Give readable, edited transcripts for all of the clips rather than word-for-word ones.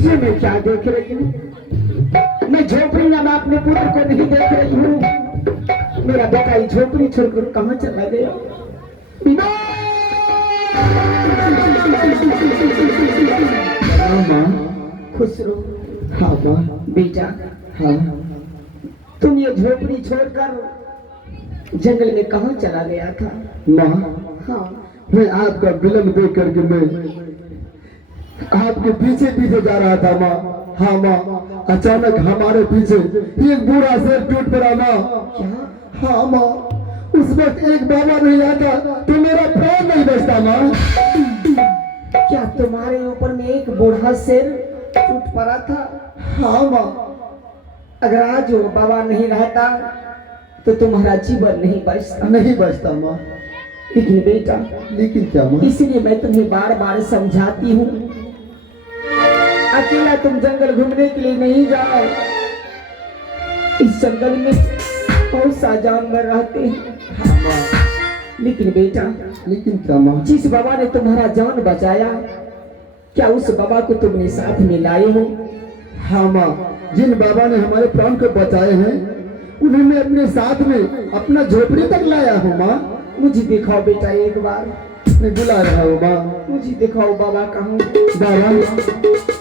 ये मैं क्या देख रही हूँ? मैं झोपड़ी में अपने पुत्र को नहीं देख रही हूँ। मेरा बेटा ये झोपड़ी छोड़कर कहाँ चला गया? माँ। खुश रहो। हाँ माँ। बेटा, हाँ। तुम ये झोपड़ी छोड़कर जंगल में कहाँ चला गया था? माँ, हाँ, मैं आपका विलम्ब देख करके मैं आपके पीछे पीछे जा रहा था माँ। हाँ माँ, अचानक हमारे पीछे एक बूढ़ा शेर टूट पड़ा माँ। क्या? हाँ माँ, उस वक्त एक बाबा नहीं आता तो मेरा प्राण नहीं बचता माँ। क्या तुम्हारे ऊपर में एक बूढ़ा शेर टूट पड़ा था? हाँ माँ। अगर आज वो बाबा नहीं रहता तो तुम्हारा जीवन नहीं बचता। नहीं बचता माँ। लेकिन बेटा, लेकिन क्या माँ? इसलिए मैं तुम्हें बार बार समझाती हूँ, अकेला तुम जंगल घूमने के लिए नहीं जाओ। इस जंगल में बहुत सा जानवर रहते हैं। हाँ माँ। लेकिन बेटा, लेकिन क्या माँ? जिस बाबा ने तुम्हारा जान बचाया, क्या उस बाबा को तुमने साथ में लाए हो? हाँ माँ, जिन बाबा ने हमारे प्राण को बचाए हैं उन्हें मैं अपने साथ में अपना झोपड़ी तक लाया हूँ माँ। मुझे दिखाओ बेटा एक बार। मैं बुला रहा हूँ माँ। मुझे दिखाओ बाबा कहाँ? बाबा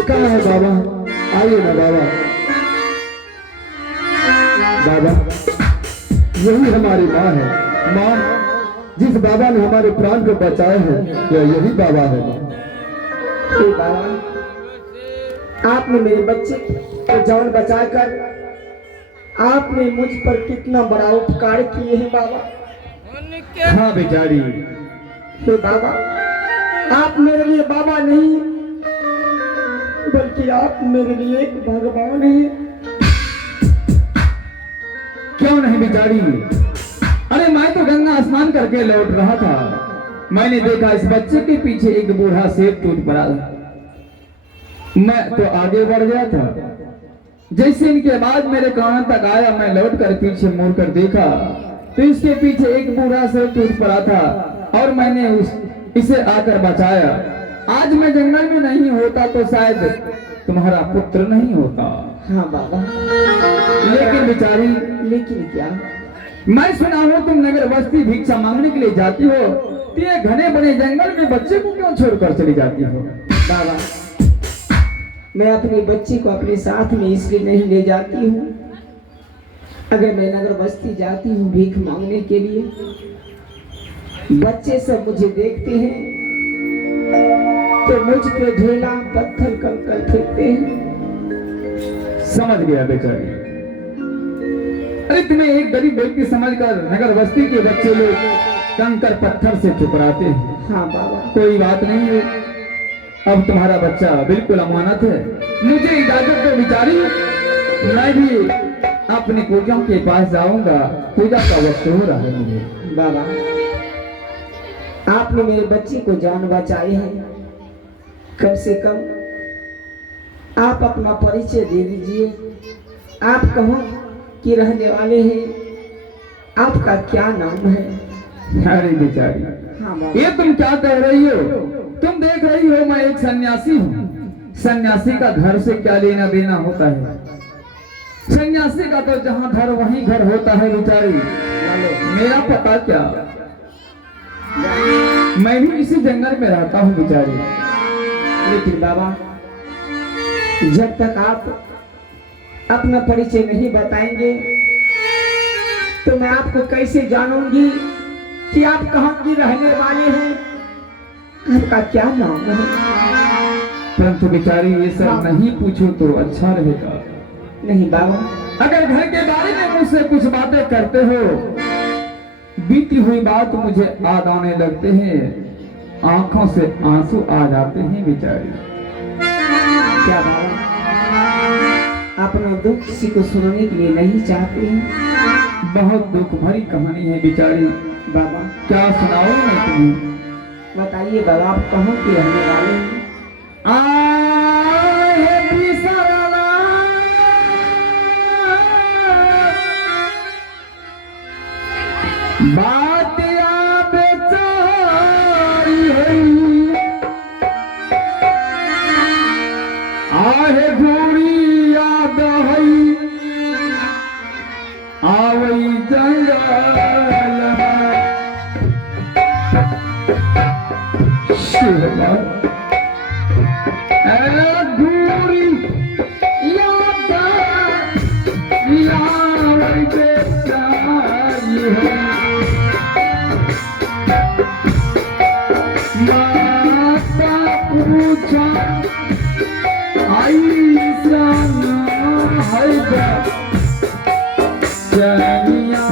कहाँ है बाबा? आइए ना बाबा। बाबा, यही हमारी माँ है। माँ, जिस बाबा ने हमारे प्राण को बचाए हैं यही बाबा है माँ। हे बाबा, आपने मेरे बच्चे को जान बचाकर आपने मुझ पर कितना बड़ा उपकार किए हैं बाबा। हाँ बेचारी। हे बाबा, आप मेरे लिए बाबा नहीं बल्कि आप मेरे लिए एक भगवान हैं। क्यों नहीं बेचारी? अरे मैं तो गंगा स्नान करके लौट रहा था, मैंने देखा इस बच्चे के पीछे एक बूढ़ा शेर टूट पड़ा था। मैं तो आगे बढ़ गया था, जैसे इनके आवाज मेरे कान तक आया, मैं लौट कर पीछे मुड़ कर देखा तो इसके पीछे एक बूढ़ा शेर टूट पड़ा था और मैंने इसे आकर बचाया। आज मैं जंगल में नहीं होता तो शायद तुम्हारा पुत्र नहीं होता। हाँ बाबा। लेकिन बेचारी, लेकिन क्या? मैं सुना हूँ तुम नगर बस्ती भिक्षा मांगने के लिए जाती हो, तो ये घने बड़े जंगल में बच्चे को क्यों छोड़कर चली जाती हो? बाबा, मैं अपने बच्चे को अपने साथ में इसलिए नहीं ले जाती हूँ, अगर मैं नगर बस्ती जाती हूँ भीख मांगने के लिए, बच्चे सब मुझे देखते हैं तो मुझ पे ढेला पत्थर कंकर फेंकते हैं। समझ गया बेचारी। अरे तुम्हें एक गरीब व्यक्ति समझकर नगर बस्ती के बच्चे लोग कंकर पत्थर से ठुकराते हैं। हाँ बाबा। कोई बात नहीं है, अब तुम्हारा बच्चा बिल्कुल अमानत है। मुझे इजाजत दो बेचारी, मैं भी अपनी पूजा के पास जाऊंगा, पूजा का वक्त हो रहा है मुझे। बाबा, आपने मेरे बच्चे को जान बचाई है, कम से कम आप अपना परिचय दे दीजिए। आप कहाँ के रहने वाले हैं? आपका क्या नाम है? अरे बेचारी, हाँ बाबा। ये तुम क्या कह रही हो? तुम देख रही हो मैं एक सन्यासी हूँ। सन्यासी का घर से क्या लेना देना होता है? सन्यासी का तो जहाँ घर वहीं घर होता है बेचारी। मेरा पता क्या, मैं भी इसी जंगल में रहता हूँ बेचारी। लेकिन बाबा, जब तक आप अपना परिचय नहीं बताएंगे तो मैं आपको कैसे जानूंगी कि आप कहाँ की रहने वाले हैं? आपका क्या नाम है? परंतु बेचारी ये सब नहीं पूछो तो अच्छा रहेगा। नहीं बाबा। अगर घर के बारे में मुझसे कुछ बातें करते हो, बीती हुई बात मुझे याद आने लगते हैं, आंखों से आंसू आ जाते हैं बेचारी। क्या बाबा, अपना दुख किसी को सुनाने के लिए नहीं चाहते हैं? बहुत दुख भरी कहानी है बेचारी। बाबा क्या सुनाऊं मैं तुम्हें? बताइए बाबा, आप कहाँ के रहने वाले हैं? बात या बेचारी है, आहे गोरी याद हई आवई जंगल शिवा गोरी याद आवई बेचारी है माता पूछा आई जाना है जनिया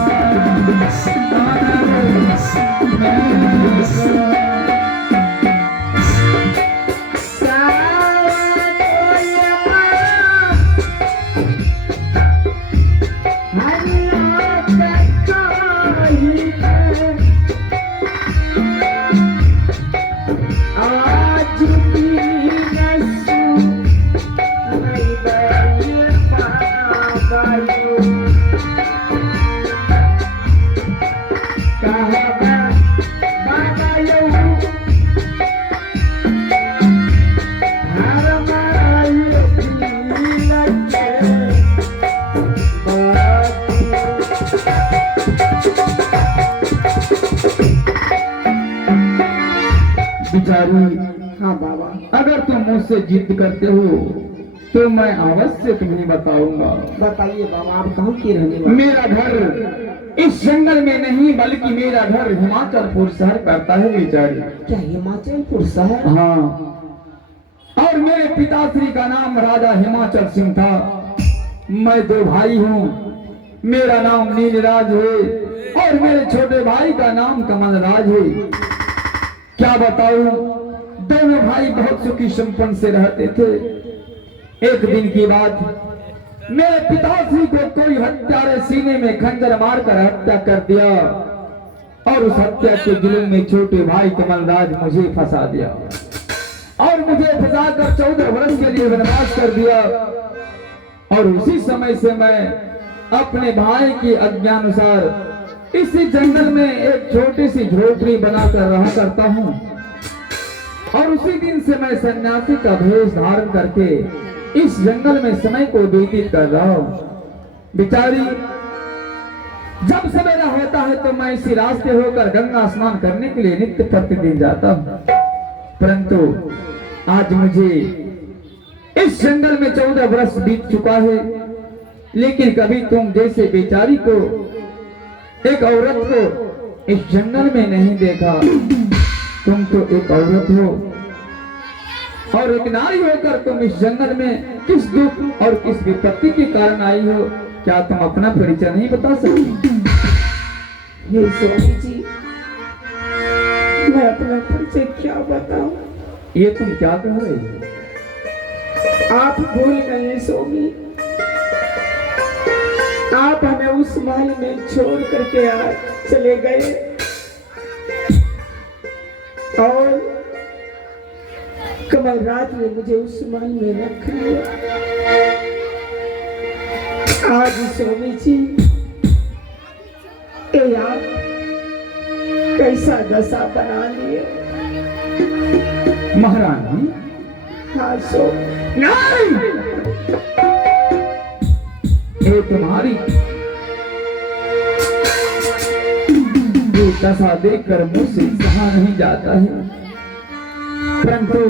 हाँ बाबा, अगर तुम मुझसे जिद करते हो तो मैं अवश्य तुम्हें बताऊंगा। बताइए बाबा, आप कहाँ के रहने वाले? मेरा घर इस जंगल में नहीं बल्कि मेरा घर हिमाचलपुर शहर पड़ता है बेचारी। क्या हिमाचलपुर शहर? हाँ, और मेरे पिताश्री का नाम राजा हिमाचल सिंह था। मैं दो भाई हूँ, मेरा नाम नीलराज है और मेरे छोटे भाई का नाम कमलराज है। क्या बताऊं, दोनों भाई बहुत सुखी संपन्न से रहते थे। एक दिन की बात, मेरे पिताश्री को कोई हत्यारे सीने में खंजर मारकर हत्या कर दिया और उस हत्या के जुल्म में छोटे भाई कमलराज मुझे फंसा दिया और मुझे फंसाकर 14 वर्ष के लिए वनवास कर दिया। और उसी समय से मैं अपने भाई की आज्ञानुसार इसी जंगल में एक छोटी सी झोपड़ी बनाकर रहा करता हूँ। और उसी दिन से मैं सन्यासी का भेष धारण करके इस जंगल में समय को व्यतीत कर रहा हूँ। बिचारी, जब सवेरा होता है तो मैं इसी रास्ते होकर गंगा स्नान करने के लिए नित्य प्रतिदिन जाता हूँ। परंतु आज मुझे इस जंगल में 14 वर्ष बीत चुका है, लेकिन कभी तुम जैसे बेचारी को, एक औरत को इस जंगल में नहीं देखा। तुम तो एक औरत हो और एक नारी होकर तुम इस जंगल में किस दुख और किस विपत्ति के कारण आई हो, क्या तुम अपना परिचय नहीं बता सकती? हे स्वामी जी, मैं अपना परिचय क्या बताऊं? ये तुम क्या कह रहे हो? आप भूल गए स्वामी, आप हमें उस महल में छोड़ करके चले गए और कमलराज ने मुझे उस महल में रख लिया। आज स्वामी जी, ये आप कैसा दशा बना लिए? महारानी, हाँ सो नहीं, ये तुम्हारी ये दशा देखकर मुझसे सहा नहीं जाता है। परंतु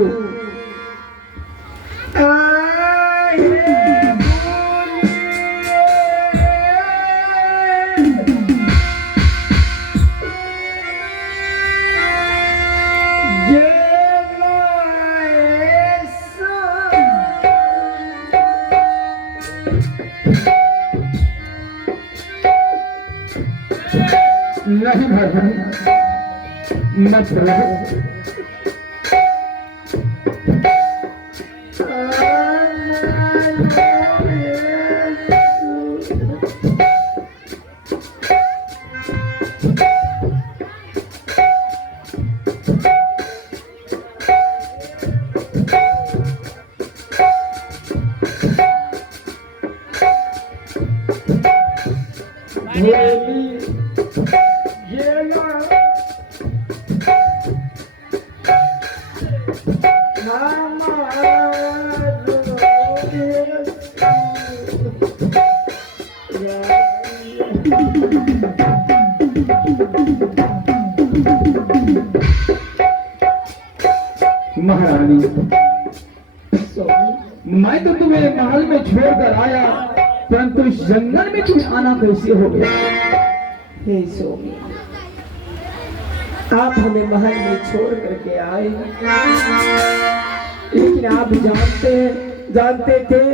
नहीं भगवान, मत रहो। स्वामी, मैं तो तुम्हें महल में छोड़कर आया, परंतु इस जंगल में तुम्हें आना कैसे हो गया? हे स्वामी, आप हमें महल में छोड़ करके आए, लेकिन आप जानते थे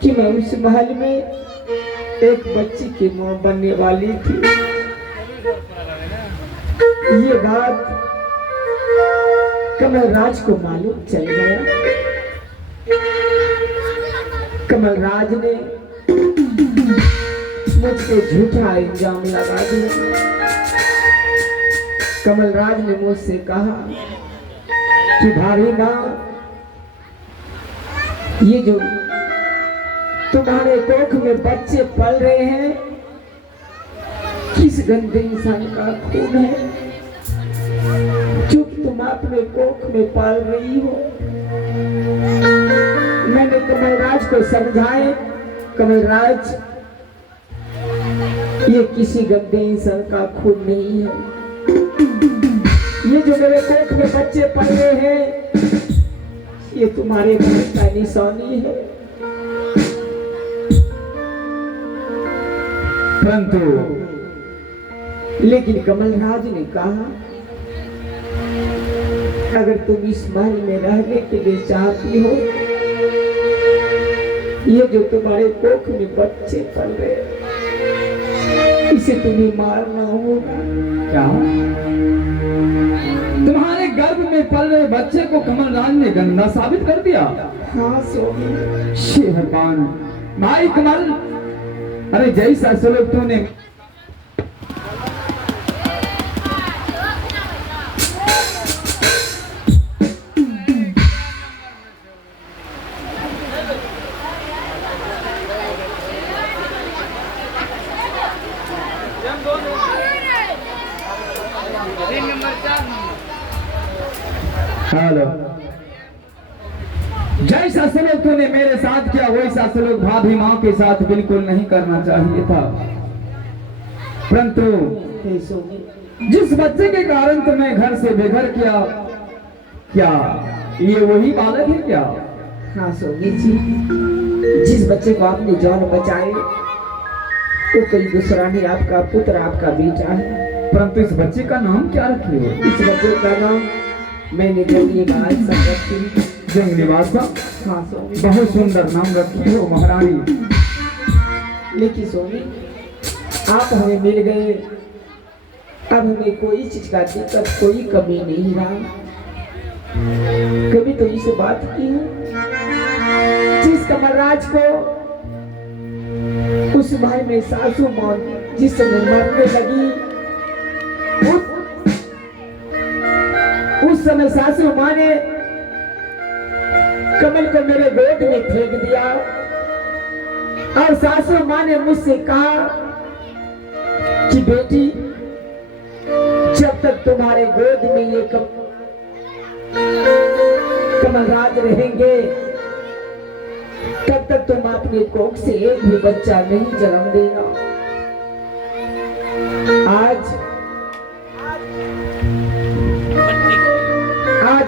कि मैं उस महल में एक बच्ची की मां बनने वाली थी। ये बात कमलराज को मालूम चल गया। कमलराज ने मुझ पे झूठा इल्जाम लगा दिया। कमलराज ने मुझसे कहा कि भाभी माँ, ये जो तुम्हारे कोख में बच्चे पल रहे हैं, किस गंदे इंसान का खून है जो तुम अपने कोख में पाल रही हो। मैंने कमलराज को समझाए, कमलराज, ये किसी गंदे इंसान का खून नहीं है। ये जो मेरे कोख में बच्चे पल रहे हैं, ये तुम्हारे मन का निशानी है। परंतु लेकिन कमलराज ने कहा, अगर तुम इस महल में रहने के लिए चाहती हो, ये जो तुम्हारे कोख में बच्चे पल रहे हैं, इसे तुम्हें मारना होगा। क्या तुम्हारे गर्भ में पल रहे बच्चे को कमलराज ने गंदा साबित कर दिया? हाँ स्वामी। श्री भगवान, भाई कमल, अरे जैसा सलूक तूने हेलो, जैसा सलूक तूने मेरे साथ किया, वैसा सलूक भाभी माँ के साथ बिल्कुल नहीं करना चाहिए था। परंतु हे स्वामी, जिस बच्चे के कारण तुम्हें घर से बेघर किया, क्या ये वही बालक है क्या? हाँ स्वामी जी, जिस बच्चे को आपने जान बचाए, वो कोई दूसरा नहीं, आपका पुत्र, आपका बेटा है। परंतु इस बच्चे का नाम क्या रखे हो? इस बच्चे का नाम मैंने जंगली बादशाह रखी। जंगली बादशाह? हाँ स्वामी। बहुत सुंदर नाम रखी हो महारानी। लेकिन स्वामी, आप हमें मिल गए, अब हमें कोई चीज का दिक्कत, कोई कमी नहीं रहा। कभी तो इसे बात की है, जिस कमलराज को उस भाई में सासू मां जिस समय मरने लगी, उस समय सासू मां ने कमल को मेरे गोद में फेंक दिया, और सासू मां ने मुझसे कहा कि बेटी, जब तक तुम्हारे गोद में ये कमलराज रहेंगे, तब तक तुम अपने कोख से एक भी बच्चा नहीं जन्म देना। आज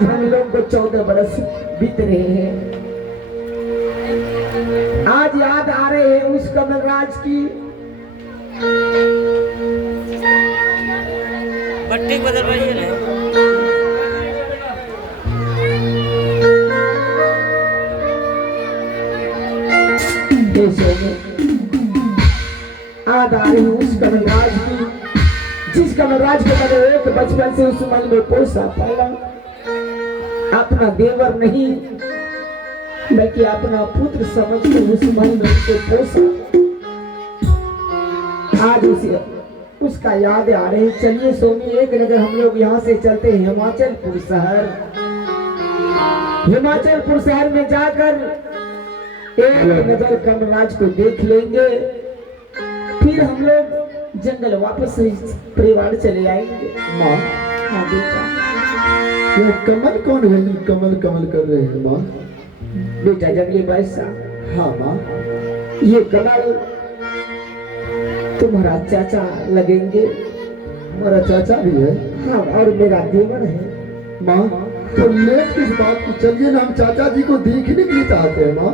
हम लोग को 14 बरस बीत रहे हैं। आज याद आ रहे हैं उस कमलराज की। पट्टी बदल रही है ना। याद आ रही उस कमलराज की, जिस कमलराज को मैंने एक बचपन से उस मन में पोसा पाला। अपना देवर नहीं, बल्कि अपना पुत्र समझ के उस मन में उसे पोसा। आज उसका याद आ रही। चलिए स्वामी, एक नजर हम लोग यहाँ से चलते हैं हिमाचलपुर शहर। हिमाचलपुर शहर में जाकर एक नजर कमलराज को देख लेंगे, फिर हम लोग जंगल वापस परिवार चले आएंगे। माँ, हाँ बेटा। ये कमल कौन है? कमल कमल कर रहे हैं माँ। बेटा जंगली बादशाह, हाँ माँ। ये कमल तुम्हारा चाचा लगेंगे। हमारा चाचा भी है? हाँ, और मेरा देवर है। माँ, तो लेट किस बात की, चलिए ना हम चाचा जी को देखने के लिए चाहते हैं माँ।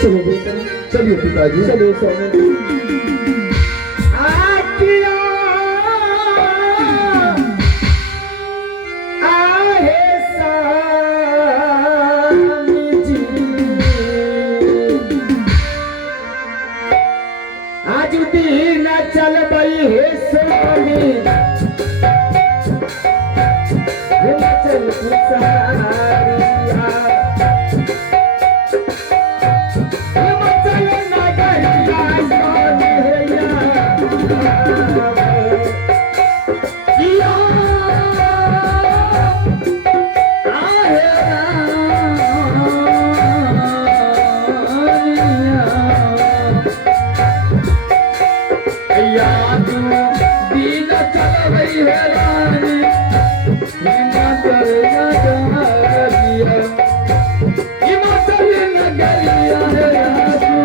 चलो बेटा, चलिए पिताजी। चलो सोने। आखियाँ आहे सामी जी, आज दिन चल बई है स्वामी, हिमाचल की सहारिया, हिमाचल नगरिया स्वामी हैया, किया आहे रानिया, तू दीन चल रही है रानी, हिमाचल नगरिया, हिमाचल नगरिया है राजू,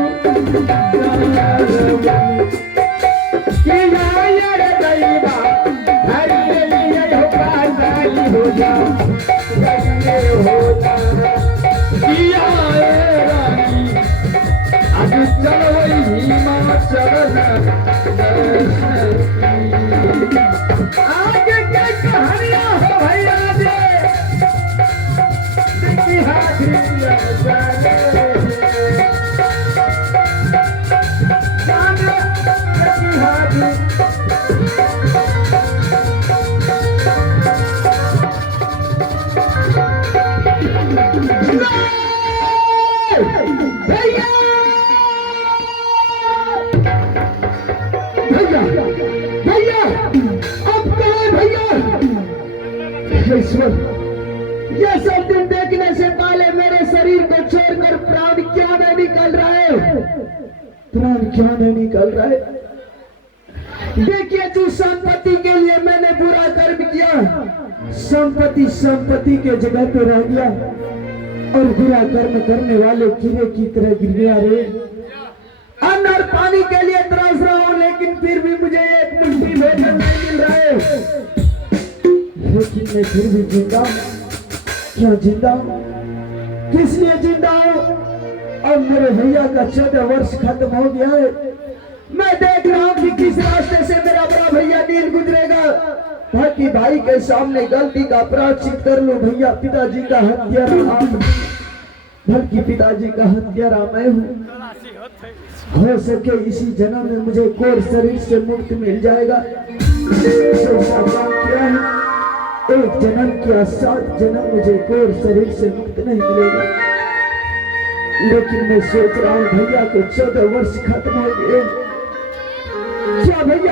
किया यार दैवा, हरी ये हो पाई हो जा, कैसे हो जा, किया है रानी, आज चल वही हिमाचल नगरिया। आगे क्या कहानियां हो भैया दे, देखी हाथरिया जाने, जाने देखी हाथरी, भैया भैया भैया, अब कहे भैया, ईश्वर, ये सब दिन देखने से पहले मेरे शरीर को छोड़कर प्राण क्यों नहीं निकल रहा है, प्राण क्यों नहीं निकल रहा है? देखिए, जो संपत्ति के लिए मैंने बुरा कर्म किया, संपत्ति संपत्ति के जगह पे रह गया, और बुरा कर्म करने वाले कीड़े की तरह गिर गया रे। अन्न और पानी के लिए तरस रहा हूं, लेकिन फिर भी मुझे एक मुट्ठी भोजन नहीं मिल रहा है, लेकिन मैं फिर भी जिंदा हूं। क्यों जिंदा हूं? किस लिए जिंदा हूं? अब मेरे भैया का 14 वर्ष खत्म हो गया है। मैं देख रहा हूं कि किस रास्ते से मेरा बड़ा भैया नील गुजरेगा, ताकि भाई के सामने गलती का प्रायश्चित कर लूं। भैया पिताजी का हत्यारा आप, बल्कि पिताजी का हत्यारा मैं हूँ। हो सके इसी जन्म में मुझे कोर शरीर से मुक्त मिल जाएगा। क्या है, एक जन्म क्या 7 जन्म मुझे कोर शरीर से मुक्त नहीं मिलेगा। लेकिन मैं सोच रहा हूँ भैया को 14 वर्ष खत्म हो गए, क्या भैया